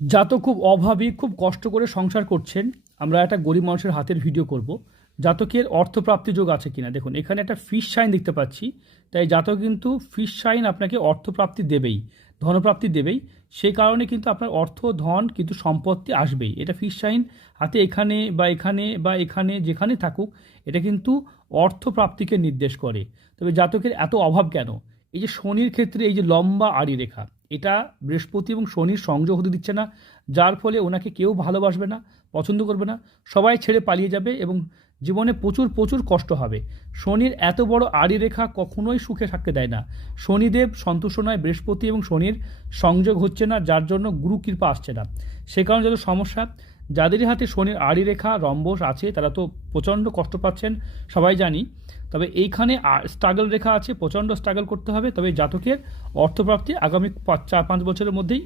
জাতক খুব অভাবী, খুব কষ্ট করে সংসার করছেন। আমরা একটা গরিব মানুষের হাতের ভিডিও করব। জাতকের অর্থপ্রাপ্তি যোগ আছে কিনা দেখুন, এখানে একটা ফিশ সাইন দেখতে পাচ্ছি। তাই জাতক কিন্তু ফিশ সাইন আপনাকে অর্থপ্রাপ্তি দেবেই, ধনপ্রাপ্তি দেবেই। সেই কারণে কিন্তু আপনার অর্থ, ধন কিন্তু সম্পত্তি আসবেই। এটা ফিশ সাইন হাতে এখানে বা এখানে বা এখানে যেখানে থাকুক, এটা কিন্তু অর্থপ্রাপ্তিকে নির্দেশ করে। তবে জাতকের এত অভাব কেন? এই যে শনির ক্ষেত্রে এই যে লম্বা আড়ি রেখা, এটা বৃহস্পতি এবং শনির সংযোগ হতে দিচ্ছে না, যার ফলে ওনাকে কেউ ভালোবাসবে না, পছন্দ করবে না, সবাই ছেড়ে পালিয়ে যাবে এবং জীবনে প্রচুর প্রচুর কষ্ট হবে। শনির এত বড় আড়ি রেখা কখনোই সুখে থাকতে দেয় না। শনিদেব সন্তুষ্ট নয়, বৃহস্পতি এবং শনির সংযোগ হচ্ছে না, যার জন্য গুরু কৃপা আসছে না। সে কারণে যত সমস্যা, যাদের হাতে শনির আড়ি রেখা রম্বস আছে তারা তো প্রচণ্ড কষ্ট পাচ্ছেন, সবাই জানি। তবে এইখানে স্ট্রাগল রেখা আছে, প্রচণ্ড স্ট্রাগল করতে হবে। তবে জাতকের অর্থপ্রাপ্তি আগামী 4-5 বছরের মধ্যেই